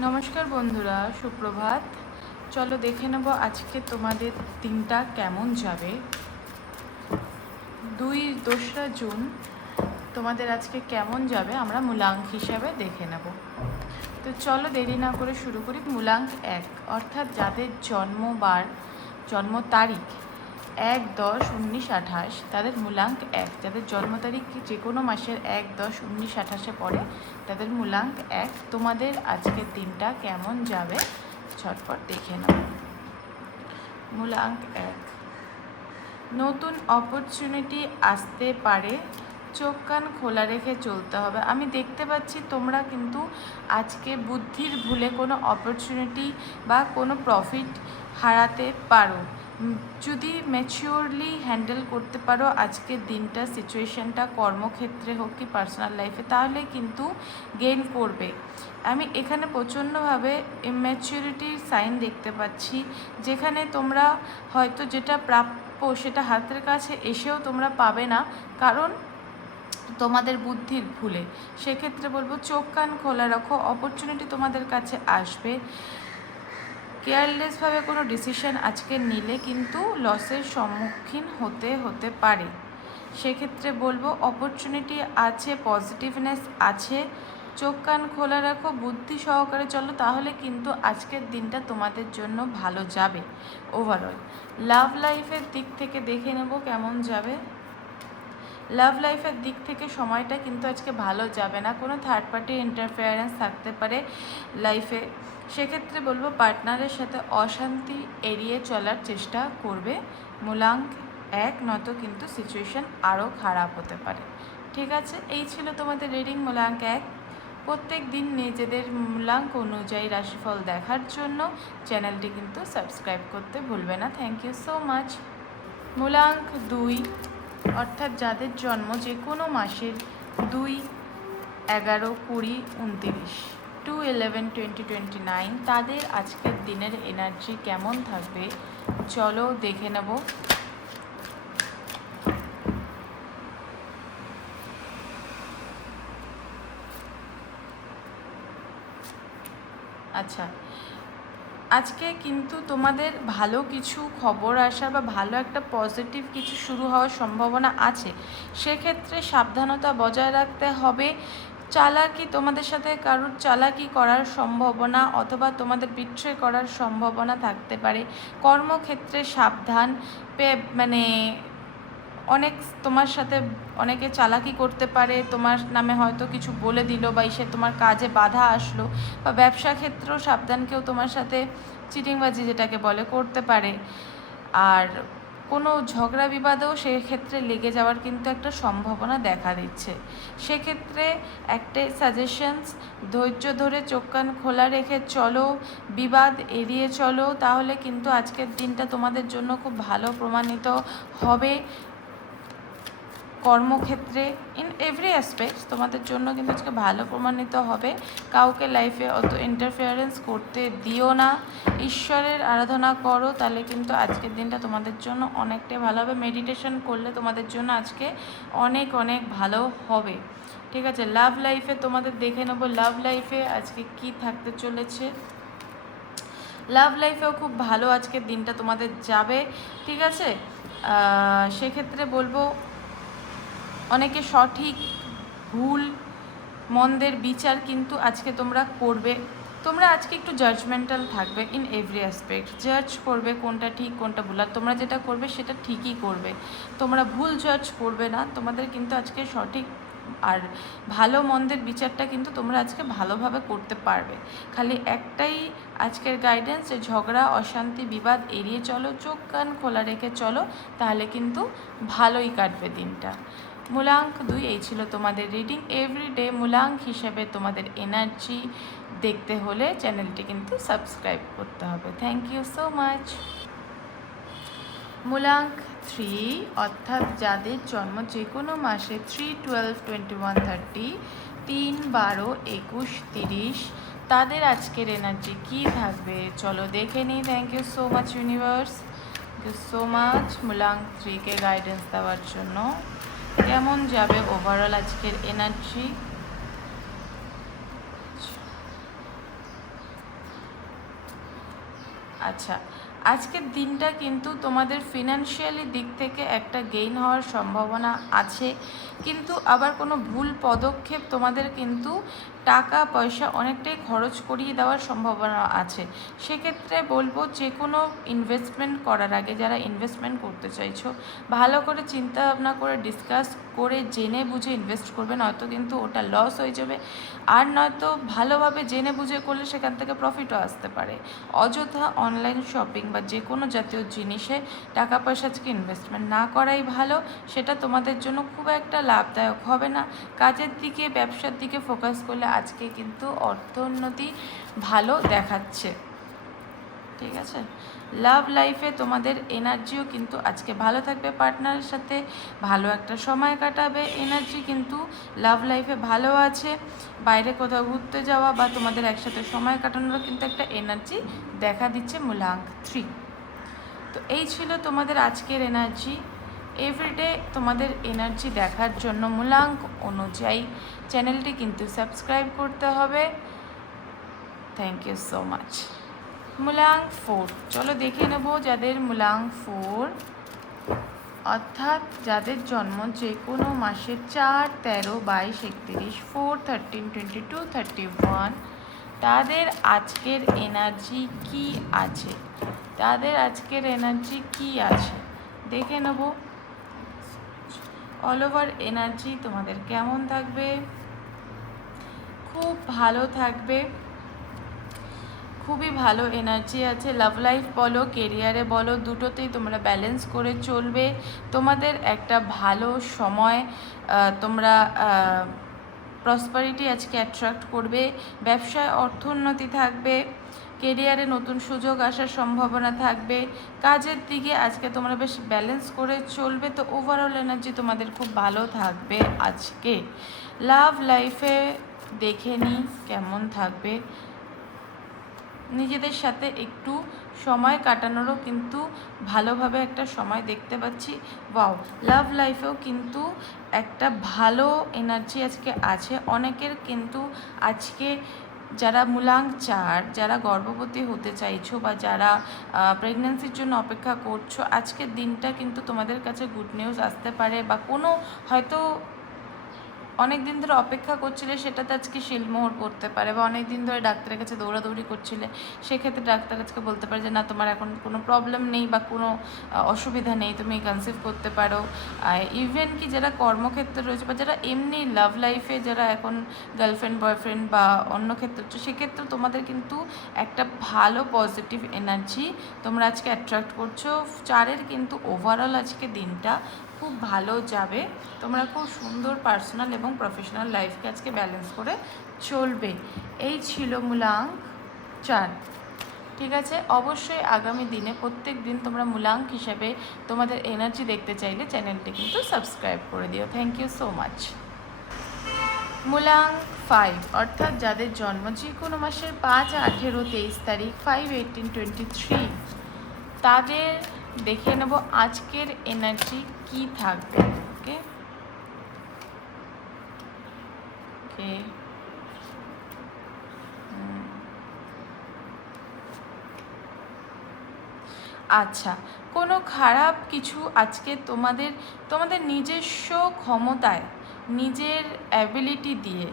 নমস্কার বন্ধুরা, সুপ্রভাত। চলো দেখে নেব আজকে তোমাদের দিনটা কেমন যাবে। 2রা জুন তোমাদের আজকে কেমন যাবে আমরা মূলাঙ্ক হিসাবে দেখে নেব। তো চলো দেরি না করে শুরু করি। মূলাঙ্ক 1 অর্থাৎ যাদের জন্ম তারিখ 1-10-19-28 তাদের মূলাঙ্ক 1। যাদের জন্ম তারিখ যে কোনো মাসের 1-10-19-28 পড়ে তাদের মূলাঙ্ক 1। তোমাদের আজকের দিনটা কেমন যাবে ঝটপট দেখে নাও। মূলাঙ্ক 1, নতুন অপরচুনিটি আসতে পারে, চোখ কান খোলা রেখে চলতে হবে। আমি দেখতে পাচ্ছি তোমরা কিন্তু আজকে বুদ্ধির ভুলে কোনো অপরচুনিটি বা কোনো প্রফিট হারাতে পারো। যদি ম্যাচিওরলি হ্যান্ডেল করতে পারো আজকের দিনটা, সিচুয়েশানটা, কর্মক্ষেত্রে হোক কি পার্সোনাল লাইফে, তাহলে কিন্তু গেইন করবে। আমি এখানে প্রচণ্ডভাবে ইম্যাচিউরিটির সাইন দেখতে পাচ্ছি, যেখানে তোমরা হয়তো যেটা প্রাপ্য সেটা হাতের কাছে এসেও তোমরা পাবে না, কারণ তোমাদের বুদ্ধির ভুলে। সেক্ষেত্রে বলবো চোখ কান খোলা রাখো, অপরচুনিটি তোমাদের কাছে আসবে। কেয়ারলেসভাবে কোনো ডিসিশন আজকে নিলে কিন্তু লসের সম্মুখীন হতে পারে। সেক্ষেত্রে বলবো অপরচুনিটি আছে, পজিটিভনেস আছে, চোখ কান খোলা রাখো, বুদ্ধি সহকারে চলো, তাহলে কিন্তু আজকের দিনটা তোমাদের জন্য ভালো যাবে। ওভারঅল লাভ লাইফের দিক থেকে দেখে নেব কেমন যাবে। লাভ লাইফের দিক থেকে সময়টা কিন্তু আজকে ভালো যাবে না, কোনো থার্ড পার্টি ইন্টারফেয়ারেন্স থাকতে পারে লাইফে। সেক্ষেত্রে বলবো পার্টনারের সাথে অশান্তি এড়িয়ে চলার চেষ্টা করবে মূলাঙ্ক 1, নয়তো কিন্তু সিচুয়েশান আরও খারাপ হতে পারে। ঠিক আছে, এই ছিল তোমাদের রিডিং মূলাঙ্ক 1। প্রত্যেক দিন নিজেদের মূলাঙ্ক অনুযায়ী রাশিফল দেখার জন্য চ্যানেলটি কিন্তু সাবস্ক্রাইব করতে ভুলবে না। Thank you so much. মূলাঙ্ক 2 অর্থাৎ যাদের জন্ম যে কোনো মাসের 2, 11, 20, 29, 2-11-2029 তাদের আজকের দিনের এনার্জি কেমন থাকবে চলো দেখে নেব। আচ্ছা, আজকে কিন্তু তোমাদের ভালো কিছু খবর আসার বা ভালো একটা পজিটিভ কিছু শুরু হওয়ার সম্ভাবনা আছে। সেক্ষেত্রে সাবধানতা বজায় রাখতে হবে। চালাকি, তোমাদের সাথে কারোর চালাকি করার সম্ভাবনা অথবা তোমাদের বিট্রে করার সম্ভাবনা থাকতে পারে। কর্মক্ষেত্রে সাবধান। মানে অনেক তোমার সাথে অনেকে চালাকি করতে পারে, তোমার নামে হয়তো কিছু বলে দিল বা এসে তোমার কাজে বাধা আসলো, বা ব্যবসা ক্ষেত্রেও সাবধান, কেউ তোমার সাথে চিটিংবাজি যেটাকে বলে করতে পারে। আর কোনো ঝগড়া বিবাদেও সেক্ষেত্রে লেগে যাওয়ার কিন্তু একটা সম্ভাবনা দেখা দিচ্ছে। সেক্ষেত্রে একটাই সাজেশনস, ধৈর্য ধরে চোখ কান খোলা রেখে চলো, বিবাদ এড়িয়ে চলো, তাহলে কিন্তু আজকের দিনটা তোমাদের জন্য খুব ভালো প্রমাণিত হবে। কর্মক্ষেত্রে ইন এভরি অ্যাসপেক্ট তোমাদের জন্য কিন্তু আজকে ভালো প্রমাণিত হবে। কাউকে লাইফে অত ইন্টারফেয়ারেন্স করতে দিও না, ঈশ্বরের আরাধনা করো, তাহলে কিন্তু আজকের দিনটা তোমাদের জন্য অনেকটাই ভালো হবে। মেডিটেশন করলে তোমাদের জন্য আজকে অনেক অনেক ভালো হবে। ঠিক আছে, লাভ লাইফে তোমাদের দেখে নেবো লাভ লাইফে আজকে কি থাকতে চলেছে। লাভ লাইফেও খুব ভালো আজকের দিনটা তোমাদের যাবে। ঠিক আছে, সেক্ষেত্রে বলবো অনেকে সঠিক ভুল মন্দের বিচার কিন্তু আজকে তোমরা করবে। তোমরা আজকে একটু জাজমেন্টাল থাকবে ইন এভরি অ্যাসপেক্ট, জাজ করবে কোনটা ঠিক কোনটা ভুল, আর তোমরা যেটা করবে সেটা ঠিকই করবে, তোমরা ভুল জাজ করবে না। তোমাদের কিন্তু আজকে সঠিক আর ভালো মন্দের বিচারটা কিন্তু তোমরা আজকে ভালোভাবে করতে পারবে। খালি একটাই আজকের গাইডেন্স, যে ঝগড়া অশান্তি বিবাদ এড়িয়ে চলো, চোখ কান খোলা রেখে চলো, তাহলে কিন্তু ভালোই কাটবে দিনটা। মূলাঙ্ক 2 এই ছিল তোমাদের রিডিং। এভরিডে মূলাঙ্ক হিসেবে তোমাদের এনার্জি দেখতে হলে চ্যানেলটি কিন্তু সাবস্ক্রাইব করতে হবে। Thank you so much. মূলাঙ্ক 3 অর্থাৎ যাদের জন্ম যে কোনো মাসে 3-12-21-30, 3-12-21-30 তাদের আজকের এনার্জি কি থাকবে চলো দেখে নিই। Thank you so much universe, thank you so much মূলাঙ্ক 3কে গাইডেন্স দেওয়ার জন্য। কেমন যাবে ওভারঅল আজকের এনার্জি। আচ্ছা, আজকের দিনটা কিন্তু তোমাদের ফিনান্সিয়ালি দিক থেকে একটা গেইন হওয়ার সম্ভাবনা আছে, কিন্তু আবার কোনো ভুল পদক্ষেপ তোমাদের কিন্তু টাকা পয়সা অনেকটাই খরচ করিয়ে দেওয়ার সম্ভাবনা আছে। সেক্ষেত্রে বলবো যে কোনো ইনভেস্টমেন্ট করার আগে যারা ইনভেস্টমেন্ট করতে চাইছো ভালো করে চিন্তা ভাবনা করে ডিসকাস করে জেনে বুঝে ইনভেস্ট করবে, নয়তো কিন্তু ওটা লস হয়ে যাবে। আর নয়তো ভালোভাবে জেনে বুঝে করলে সেখান থেকে প্রফিটও আসতে পারে। অযথা অনলাইন শপিং বা যে কোনো জাতীয় জিনিসে টাকা পয়সা আজকে ইনভেস্টমেন্ট না করাই ভালো। সেটা তোমাদের জন্য খুব একটা লাভদায়ক হবে না। কাজের দিকে ব্যবসার দিকে ফোকাস করলে আজকে কিন্তু অর্থোন্নতি ভালো দেখাচ্ছে। ঠিক আছে, লাভ লাইফে তোমাদের এনার্জিও কিন্তু আজকে ভালো থাকবে, পার্টনারের সাথে ভালো একটা সময় কাটাবে। এনার্জি কিন্তু লাভ লাইফে ভালো আছে। বাইরে কোথাও ঘুরতে যাওয়া বা তোমাদের একসাথে সময় কাটানোরও কিন্তু একটা এনার্জি দেখা দিচ্ছে মূলাঙ্ক 3। তো এই ছিল তোমাদের আজকের এনার্জি। এভরিডে তোমাদের এনার্জি দেখার জন্য মূলাঙ্ক অনুযায়ী চ্যানেলটি কিন্তু সাবস্ক্রাইব করতে হবে। Thank you so much. মূলাঙ্ক 4, চলো দেখে নেব যাদের মূলাঙ্ক 4, অর্থাৎ যাদের জন্ম যে কোনো মাসে 4, 13, 22, 31, 4, 13, 22, 31, তাদের আজকের এনার্জি কি আছে, তাদের আজকের এনার্জি কি আছে দেখে নেব। অল ওভার এনার্জি তোমাদের কেমন থাকবে? খুব ভালো থাকবে, খুবই ভালো এনার্জি আছে। লাভ লাইফ বলো কেরিয়ারে বলো দুটোতেই তোমরা ব্যালেন্স করে চলবে। তোমাদের একটা ভালো সময়, তোমরা প্রসপারিটি আজকে অ্যাট্রাক্ট করবে। ব্যবসায় অর্থোন্নতি থাকবে, কেরিয়ারে নতুন সুযোগ আসার সম্ভাবনা থাকবে। কাজের দিকে আজকে তোমরা বেশ ব্যালেন্স করে চলবে। তো ওভারঅল এনার্জি তোমাদের খুব ভালো থাকবে আজকে। লাভ লাইফে দেখে নিই কেমন থাকবে। নিজেদের সাথে একটু সময় কাটানোরও কিন্তু ভালোভাবে একটা সময় দেখতে পাচ্ছি। ওয়াও, লাভ লাইফেও কিন্তু একটা ভালো এনার্জি আজকে আছে। অনেকের কিন্তু আজকে যারা মূলাঙ্ক 4, যারা গর্ভবতী হতে চাইছো বা যারা প্রেগন্যান্সির জন্য অপেক্ষা করছো, আজকের দিনটা কিন্তু তোমাদের কাছে গুড নিউজ আসতে পারে। বা কোনো হয়তো অনেক দিন ধরে অপেক্ষা করছিলে সেটাতে আজকে শিলমোহর পড়তে পারে, বা অনেক দিন ধরে ডাক্তারের কাছে দৌড়াদৌড়ি করছিলে, সেক্ষেত্রে ডাক্তার আজকে বলতে পারে যে না, তোমার এখন কোনো প্রবলেম নেই বা কোনো অসুবিধা নেই, তুমি কনসিভ করতে পারো। ইভেন কি যারা কর্মক্ষেত্রে রয়েছে বা যারা এমনি লাভ লাইফে যারা এখন গার্লফ্রেন্ড বয়ফ্রেন্ড বা অন্য ক্ষেত্রে হচ্ছে, সেক্ষেত্রে তোমাদের কিন্তু একটা ভালো পজিটিভ এনার্জি তোমরা আজকে অ্যাট্রাক্ট করছো। 4-এর কিন্তু ওভারঅল আজকে দিনটা খুব ভালো যাবে। তোমরা খুব সুন্দর পার্সোনাল এবং প্রফেশনাল লাইফকে আজকে ব্যালেন্স করে চলবে। এই ছিল মূলাঙ্ক 4। ঠিক আছে, অবশ্যই আগামী দিনে প্রত্যেক দিন তোমরা মূলাঙ্ক হিসেবে তোমাদের এনার্জি দেখতে চাইলে চ্যানেলটি কিন্তু সাবস্ক্রাইব করে দিও। Thank you so much. মূলাঙ্ক 5, অর্থাৎ যাদের জন্ম যে কোনো মাসের 5, 18, 23 তারিখ, 5, 18, 23, তাদের দেখে নেব আজকের এনার্জি কি থাকবে। ওকে ওকে আচ্ছা, কোনো খারাপ কিছু আজকে তোমাদের নিজস্ব ক্ষমতায়, নিজের অ্যাবিলিটি দিয়ে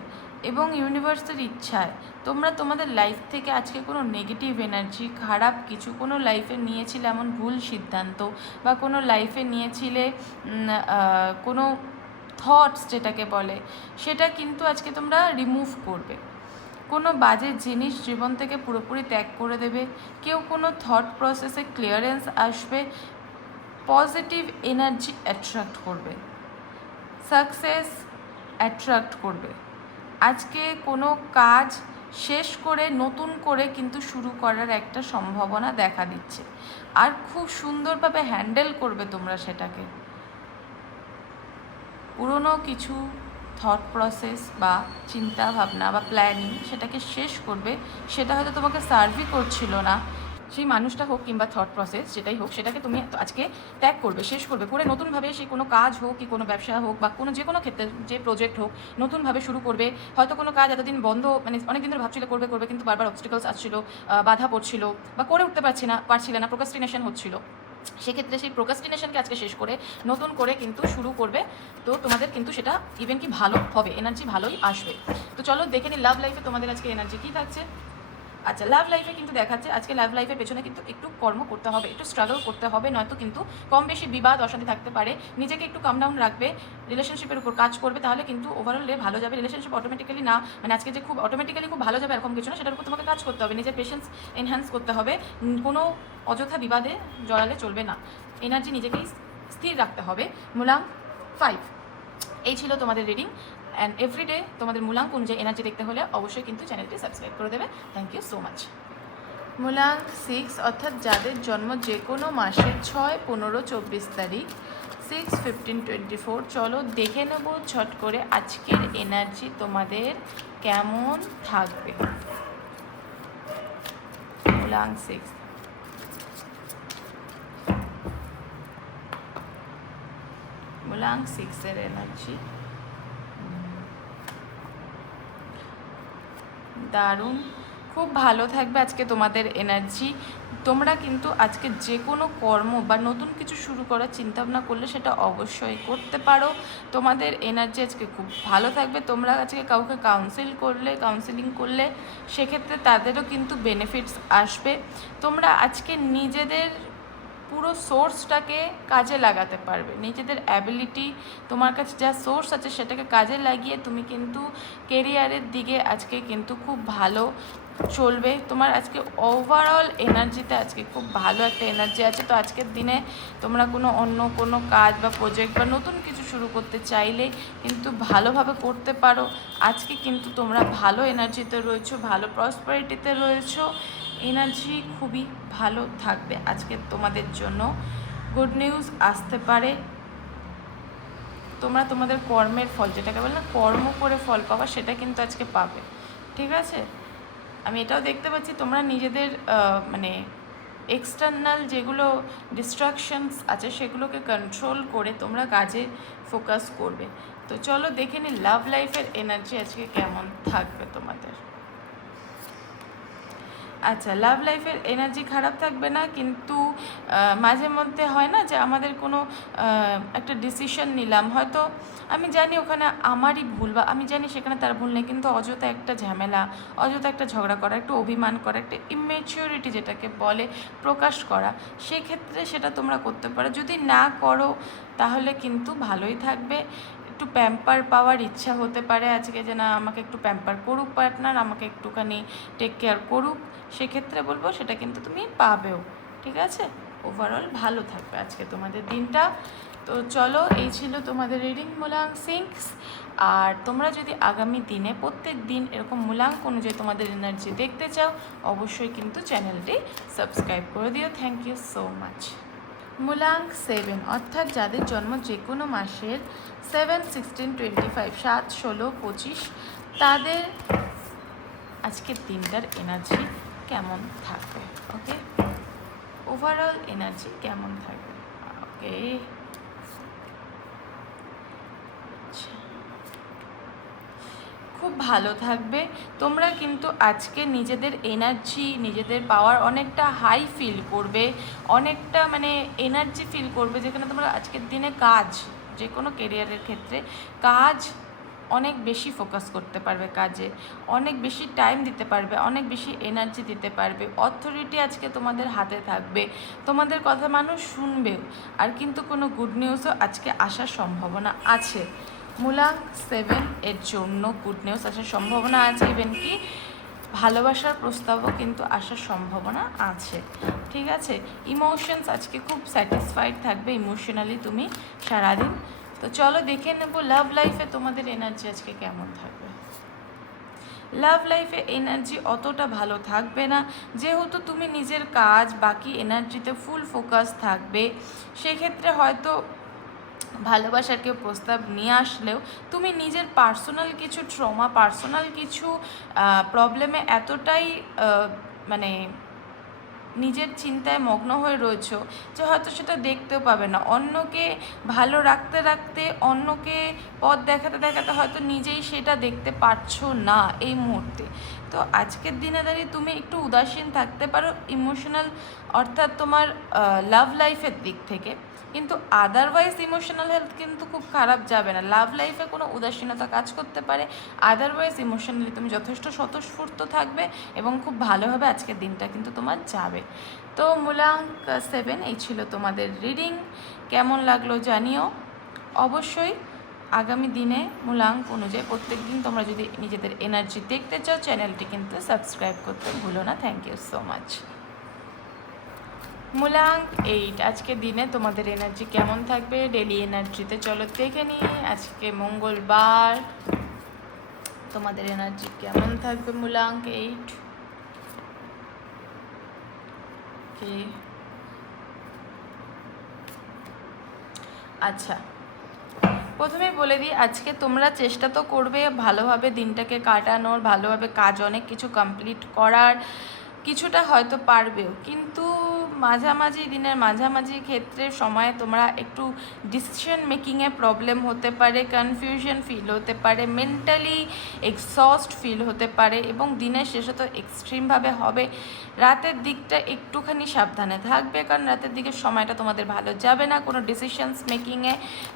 এবং ইউনিভার্সের ইচ্ছায় তোমরা তোমাদের লাইফ থেকে আজকে কোনো নেগেটিভ এনার্জি, খারাপ কিছু কোনো লাইফে নিয়েছিলে এমন ভুল সিদ্ধান্ত, বা কোনো লাইফে নিয়েছিলে কোনো থটস যেটাকে বলে, সেটা কিন্তু আজকে তোমরা রিমুভ করবে। কোনো বাজে জিনিস জীবন থেকে পুরোপুরি ত্যাগ করে দেবে। কেউ কোনো থট প্রসেসে ক্লিয়ারেন্স আসবে, পজিটিভ এনার্জি অ্যাট্রাক্ট করবে, সাকসেস অ্যাট্রাক্ট করবে। আজকে কোনো কাজ শেষ করে নতুন করে কিন্তু শুরু করার একটা সম্ভাবনা দেখা দিচ্ছে, আর খুব সুন্দরভাবে হ্যান্ডেল করবে তোমরা সেটাকে। পুরনো কিছু থট প্রসেস বা চিন্তা ভাবনা বা প্ল্যানিং সেটাকে শেষ করবে, সেটা হয়তো তোমাকে সার্ভই করছিল না, সেই মানুষটা হোক কিংবা থট প্রসেস যেটাই হোক, সেটাকে তুমি আজকে ত্যাগ করবে, শেষ করবে, করে নতুনভাবে সেই কোনো কাজ হোক কি কোনো ব্যবসা হোক বা কোনো যে কোনো ক্ষেত্রে যে প্রজেক্ট হোক নতুনভাবে শুরু করবে। হয়তো কোনো কাজ এতদিন বন্ধ, মানে অনেক দিন ধরে ভাবছিল করবে করবে, কিন্তু বারবার অবস্টিকলস আসছিল, বাধা পড়ছিল বা করে উঠতে পারছিলে না, প্রোক্রাস্টিনেশন হচ্ছিল। সেক্ষেত্রে সেই প্রোক্রাস্টিনেশনকে আজকে শেষ করে নতুন করে কিন্তু শুরু করবে। তো তোমাদের কিন্তু সেটা ইভেন কি ভালো হবে, এনার্জি ভালোই আসবে। তো চলো দেখে নিই লাভ লাইফে তোমাদের আজকে এনার্জি কী থাকছে। আচ্ছা, লাভ লাইফে কিন্তু দেখাচ্ছে আজকে লাভ লাইফের পেছনে কিন্তু একটু কর্ম করতে হবে, একটু স্ট্রাগল করতে হবে, নয়তো কিন্তু কম বেশি বিবাদ অশান্তি থাকতে পারে। নিজেকে একটু কাম ডাউন রাখবে, রিলেশনশিপের উপর কাজ করবে, তাহলে কিন্তু ওভারঅল ভালো যাবে। রিলেশনশিপ অটোমেটিক্যালি না, মানে আজকে যে খুব অটোমেটিক্যালি খুব ভালো যাবে এরকম কিছু না, সেটার উপর তোমাকে কাজ করতে হবে, নিজের পেশেন্স এনহ্যান্স করতে হবে। কোনো অযথা বিবাদে জড়ালে চলবে না, এনার্জি নিজেকেই স্থির রাখতে হবে। মূলাং 5। এই ছিল তোমাদের রিডিং। অ্যান্ড এভরিডে তোমাদের মূলাঙ্ক অনুযায়ী এনার্জি দেখতে হলে অবশ্যই কিন্তু চ্যানেলটি সাবস্ক্রাইব করে দেবে। Thank you so much. মূলাঙ্ক 6 অর্থাৎ যাদের জন্ম যে কোনো মাসের 6, 15, 24 তারিখ, 6, 15, 24। চলো দেখে নেব ছট করে আজকের এনার্জি তোমাদের কেমন থাকবে। মূলাঙ্ক 6, মূলাঙ্ক 6-এর এনার্জি দারুণ, খুব ভালো থাকবে আজকে তোমাদের এনার্জি। তোমরা কিন্তু আজকে যে কোনো কর্ম বা নতুন কিছু শুরু করার চিন্তাভাবনা করলে সেটা অবশ্যই করতে পারো। তোমাদের এনার্জি আজকে খুব ভালো থাকবে। তোমরা আজকে কাউকে কাউন্সেলিং করলে সেক্ষেত্রে তাদেরও কিন্তু বেনিফিটস আসবে। তোমরা আজকে নিজেদের পুরো সোর্সটাকে কাজে লাগাতে পারবে, নিজেদের অ্যাবিলিটি, তোমার কাছে যা সোর্স আছে সেটাকে কাজে লাগিয়ে তুমি কিন্তু কেরিয়ারের দিকে আজকে কিন্তু খুব ভালো চলবে। তোমার আজকে ওভারঅল এনার্জিতে আজকে খুব ভালো একটা এনার্জি আছে। তো আজকের দিনে তোমরা অন্য কোনো কাজ বা প্রজেক্ট বা নতুন কিছু শুরু করতে চাইলে কিন্তু ভালোভাবে করতে পারো। আজকে কিন্তু তোমরা ভালো এনার্জিতে রয়েছো, ভালো প্রসপারিটিতে রয়েছো, এনার্জি খুবই ভালো থাকবে আজকে তোমাদের জন্য। গুড নিউজ আসতে পারে, তোমরা তোমাদের কর্মের ফল, যেটাকে বলে না কর্ম করে ফল পাওয়া, সেটা কিন্তু আজকে পাবে। ঠিক আছে, আমি এটাও দেখতে পাচ্ছি তোমরা নিজেদের মানে এক্সটার্নাল যেগুলো ডিস্ট্রাকশনস আছে সেগুলোকে কন্ট্রোল করে তোমরা কাজে ফোকাস করবে। তো চলো দেখে নিই লাভ লাইফের এনার্জি আজকে কেমন থাকবে তোমাদের। আচ্ছা, লাভ লাইফের এনার্জি খারাপ থাকবে না, কিন্তু মাঝে মধ্যে হয় না যে আমাদের কোনো একটা ডিসিশন নিলাম, হয়তো আমি জানি ওখানে আমারই ভুল বা আমি জানি সেখানে তার ভুল নেই, কিন্তু অযথা একটা ঝামেলা, অযথা একটা ঝগড়া করা, একটু অভিমান করা, একটা ইমেচিউরিটি যেটাকে বলে প্রকাশ করা, সেক্ষেত্রে সেটা তোমরা করতে পারো। যদি না করো তাহলে কিন্তু ভালোই থাকবে। একটু প্যাম্পার পাওয়ার ইচ্ছা হতে পারে আজকে, যে না আমাকে একটু প্যাম্পার করুক পার্টনার, আমাকে একটুখানি টেক কেয়ার করুক, সেক্ষেত্রে বলবো সেটা কিন্তু তুমি পাবেও। ঠিক আছে, ওভারঅল ভালো থাকবে আজকে তোমাদের দিনটা। তো চলো, এই ছিল তোমাদের রিডিং মূলাঙ্ক 6। আর তোমরা যদি আগামী দিনে প্রত্যেক দিন এরকম মূলাঙ্ক অনুযায়ী তোমাদের এনার্জি দেখতে চাও, অবশ্যই কিন্তু চ্যানেলটি সাবস্ক্রাইব করে দিও। Thank you so much. মূলাঙ্ক 7 অর্থাৎ যাদের জন্ম যে কোনো মাসের 7, 16, 25, 7, 16, 25, তাদের আজকের দিনটার এনার্জি কেমন থাকবে। ওকে, ওভারঅল এনার্জি কেমন থাকবে। ওকে, খুব ভালো থাকবে তোমরা কিন্তু আজকে নিজেদের এনার্জি, নিজেদের পাওয়ার অনেকটা হাই ফিল করবে, অনেকটা মানে এনার্জি ফিল করবে, যেখানে তোমরা আজকের দিনে কাজ, যে কোনো কেরিয়ারের ক্ষেত্রে কাজ অনেক বেশি ফোকাস করতে পারবে, কাজে অনেক বেশি টাইম দিতে পারবে, অনেক বেশি এনার্জি দিতে পারবে। অথরিটি আজকে তোমাদের হাতে থাকবে, তোমাদের কথা মানুষ শুনবেও। আর কিন্তু কোনো গুড নিউজও আজকে আসার সম্ভাবনা আছে। মূলাঙ্ক 7 এর জন্য গুড নিউজ আসার সম্ভাবনা আছে, ইভেন কি ভালোবাসার প্রস্তাবও কিন্তু আসার সম্ভাবনা আছে। ঠিক আছে, ইমোশনস আজকে খুব স্যাটিসফাইড থাকবে ইমোশনালি তুমি সারাদিন। তো চলো দেখে নেব লাভ লাইফে তোমাদের এনার্জি আজকে কেমন থাকবে। লাভ লাইফে এনার্জি অতটা ভালো থাকবে না, যেহেতু তুমি নিজের কাজ, বাকি এনার্জিতে ফুল ফোকাস থাকবে। সেক্ষেত্রে হয়তো ভালোবাসার কেউ প্রস্তাব নিয়ে আসলেও তুমি নিজের পার্সোনাল কিছু ট্রমা, পার্সোনাল কিছু প্রবলেমে এতটাই মানে নিজের চিন্তায় মগ্ন হয়ে রয়েছো যে হয়তো সেটা দেখতেও পাবে না। অন্যকে ভালো রাখতে রাখতে, অন্যকে পথ দেখাতে দেখাতে হয়তো নিজেই সেটা দেখতে পারছো না এই মুহূর্তে। তো আজকের দিনে দাঁড়িয়ে তুমি একটু উদাসীন থাকতে পারো ইমোশনাল, অর্থাৎ তোমার লাভ লাইফের দিক থেকে, কিন্তু আদারওয়াইজ ইমোশনাল হেলথ কিন্তু খুব খারাপ যাবে না। লাভ লাইফে কোনো উদাসীনতা কাজ করতে পারে, আদারওয়াইজ ইমোশনালি তুমি যথেষ্ট স্বতঃস্ফূর্ত থাকবে এবং খুব ভালোভাবে আজকের দিনটা কিন্তু তোমার যাবে। তো মূলাঙ্ক 7 এই ছিল তোমাদের রিডিং। কেমন লাগলো জানিও অবশ্যই। আগামী দিনে মূলাঙ্ক অনুযায়ী প্রত্যেক দিন তোমরা যদি নিজেদের এনার্জি দেখতে চাও, চ্যানেলটি কিন্তু সাবস্ক্রাইব করতে ভুলো না। Thank you so much. মূলাঙ্ক 8 আজকে দিনে তোমাদের এনার্জি কেমন থাকবে ডেলি এনার্জিতে চলো দেখে নিই। আজকে মঙ্গলবার, তোমাদের এনার্জি কেমন থাকবে মূলাঙ্ক 8। আচ্ছা, প্রথমেই বলে দিই, আজকে তোমরা চেষ্টা তো করবে ভালোভাবে দিনটাকে কাটানোর, ভালোভাবে কাজ অনেক কিছু কমপ্লিট করার, কিছুটা হয়তো পারবেও, কিন্তু মাঝামাঝি দিনের মাঝামাঝি ক্ষেত্রে সময়ে তোমরা একটু ডিসিশন মেকিংয়ে প্রবলেম হতে পারে, কনফিউশন ফিল হতে পারে, মেন্টালি এক্সস্ট ফিল হতে পারে এবং দিনের শেষে তো এক্সট্রিমভাবে হবে। রাতের দিকটা একটুখানি সাবধানে থাকবে, কারণ রাতের দিকের সময়টা তোমাদের ভালো যাবে না। কোনো ডিসিশনস মেকিংয়ে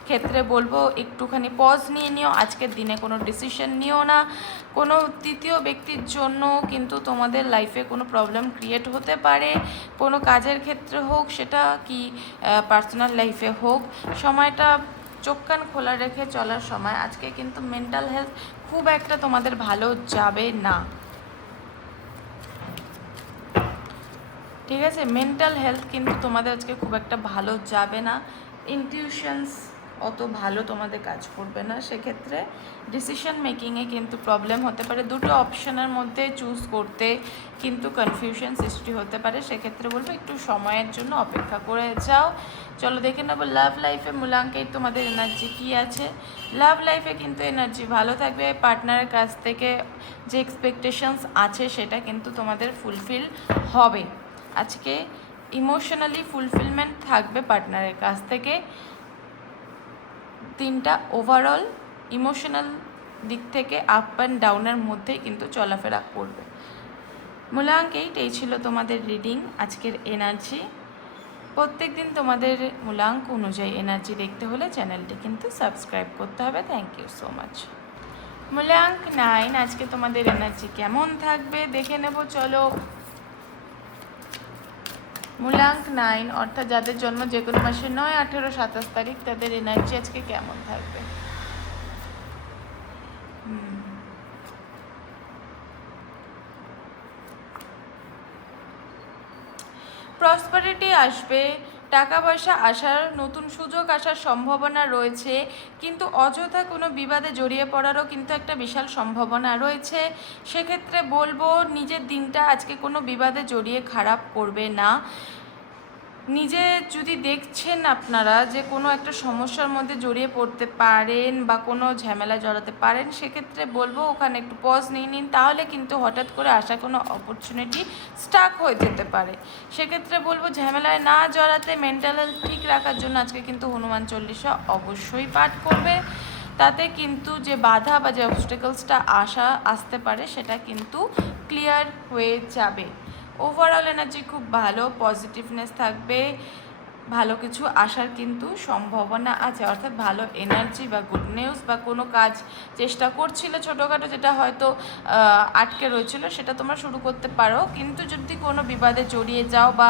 ক্ষেত্রে বলবো একটুখানি পজ নিয়ে নিও, আজকের দিনে কোনো ডিসিশন নিও না। কোনো তৃতীয় ব্যক্তির জন্য কিন্তু তোমাদের লাইফে কোনো প্রবলেম ক্রিয়েট হতে পারে, কোনো কাজের ক্ষেত্রে হোক, সেটা কি পার্সোনাল লাইফে হোক। সময়টা চোখ কান খোলা রেখে চলার সময়। আজকে কিন্তু মেন্টাল হেলথ খুব একটা তোমাদের ভালো যাবে না, ঠিক আছে? মেন্টাল হেলথ কিন্তু তোমাদের আজকে খুব একটা ভালো যাবে না। ইনটিউশনস অত ভালো তোমাদের কাজ করবে না, সেক্ষেত্রে ডিসিশন মেকিংয়ে কিন্তু প্রবলেম হতে পারে। দুটো অপশনের মধ্যে চুজ করতে কিন্তু কনফিউশন সৃষ্টি হতে পারে, সেক্ষেত্রে বলবো একটু সময়ের জন্য অপেক্ষা করে যাও। চলো দেখে নেবো লাভ লাইফে মূলাঙ্কে তোমাদের এনার্জি কী আছে। লাভ লাইফে কিন্তু এনার্জি ভালো থাকবে। পার্টনারের কাছ থেকে যে এক্সপেকটেশনস আছে সেটা কিন্তু তোমাদের ফুলফিল হবে। আজকে ইমোশনালি ফুলফিলমেন্ট থাকবে পার্টনারের কাছ থেকে। দিনটা ওভারঅল ইমোশনাল দিক থেকে আপ অ্যান্ড ডাউনের মধ্যেই কিন্তু চলাফেরা করবে। মূলাঙ্ক 8 এই ছিল তোমাদের রিডিং, আজকের এনার্জি। প্রত্যেক দিন তোমাদের মূলাঙ্ক অনুযায়ী এনার্জি দেখতে হলে চ্যানেলটি কিন্তু সাবস্ক্রাইব করতে হবে। Thank you so much. মূলাঙ্ক 9 আজকে তোমাদের এনার্জি কেমন থাকবে দেখে নেব চলো। মূলাঙ্ক 9 অর্থাৎ যাদের জন্ম যে কোনো মাসে 9, 18, 27 তারিখ, তাদের এনার্জি আজকে কেমন থাকবে। প্রসপারিটি আসবে, টাকা পয়সা আসার, নতুন সুযোগ আসার সম্ভাবনা রয়েছে, কিন্তু অযথা কোনো বিবাদে জড়িয়ে পড়ারও কিন্তু একটা বিশাল সম্ভাবনা রয়েছে। সেক্ষেত্রে বলবো নিজের দিনটা আজকে কোনো বিবাদে জড়িয়ে খারাপ করবে না। নিজে যদি দেখছেন আপনারা যে কোনো একটা সমস্যার মধ্যে জড়িয়ে পড়তে পারেন বা কোনো ঝামেলা জড়াতে পারেন, সেক্ষেত্রে বলবো ওখানে একটু পজ নিয়ে নিন, তাহলে কিন্তু হঠাৎ করে আসা কোনো অপরচুনিটি স্টাক হয়ে যেতে পারে। সেক্ষেত্রে বলবো ঝামেলায় না জড়াতে মেন্টাল হেলথ ঠিক রাখার জন্য আজকে কিন্তু হনুমান চল্লিশা অবশ্যই পাঠ করবে। তাতে কিন্তু যে বাধা বা যে অবস্টেকলসটা আসতে পারে সেটা কিন্তু ক্লিয়ার হয়ে যাবে। ওভারঅল এনার্জি খুব ভালো, পজিটিভনেস থাকবে, ভালো কিছু আসার কিন্তু সম্ভাবনা আছে, অর্থাৎ ভালো এনার্জি বা গুড নিউজ বা কোনো কাজ চেষ্টা করছিলে ছোটোখাটো যেটা হয়তো আটকে রয়েছিল সেটা তোমরা শুরু করতে পারো, কিন্তু যদি কোনো বিবাদে জড়িয়ে যাও বা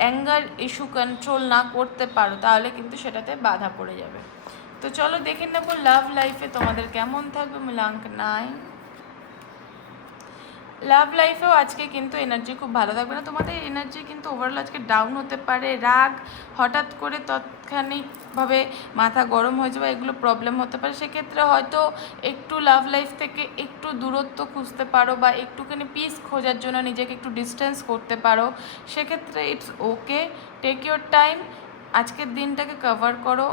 অ্যাঙ্গার ইস্যু কন্ট্রোল না করতে পারো তাহলে কিন্তু সেটাতে বাধা পড়ে যাবে। তো চলো দেখে নেবো লাভ লাইফে তোমাদের কেমন থাকবে মূলাঙ্ক 9। লাভ লাইফেও আজকে কিন্তু এনার্জি খুব ভালো থাকবে না, তোমাদের এনার্জি কিন্তু ওভারঅল আজকে ডাউন হতে পারে। রাগ হঠাৎ করে তাৎক্ষণিকভাবে মাথা গরম হয়ে যাবে, এগুলো প্রবলেম হতে পারে। সেক্ষেত্রে হয়তো একটু লাভ লাইফ থেকে একটু দূরত্ব খুঁজতে পারো বা একটুখানি পিস খোঁজার জন্য নিজেকে একটু ডিস্টেন্স করতে পারো। সেক্ষেত্রে it's okay, take your time, আজকের দিনটাকে কভার করো,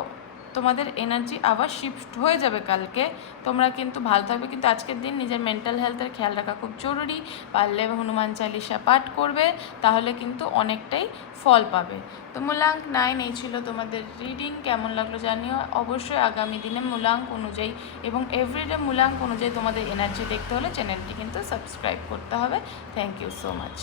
তোমাদের এনার্জি আবার শিফট হয়ে যাবে কালকে, তোমরা কিন্তু ভালো থাকবে। কিন্তু আজকের দিন নিজের মেন্টাল হেলথের খেয়াল রাখা খুব জরুরি। পারলে হনুমান চালিসা পাঠ করবে, তাহলে কিন্তু অনেকটাই ফল পাবে। তো মূলাঙ্ক 9 এই ছিল তোমাদের রিডিং। কেমন লাগলো জানিও অবশ্যই। আগামী দিনে মূলাঙ্ক অনুযায়ী এবং এভরিডে মূলাঙ্ক অনুযায়ী তোমাদের এনার্জি দেখতে হলে চ্যানেলটি কিন্তু সাবস্ক্রাইব করতে হবে। Thank you so much.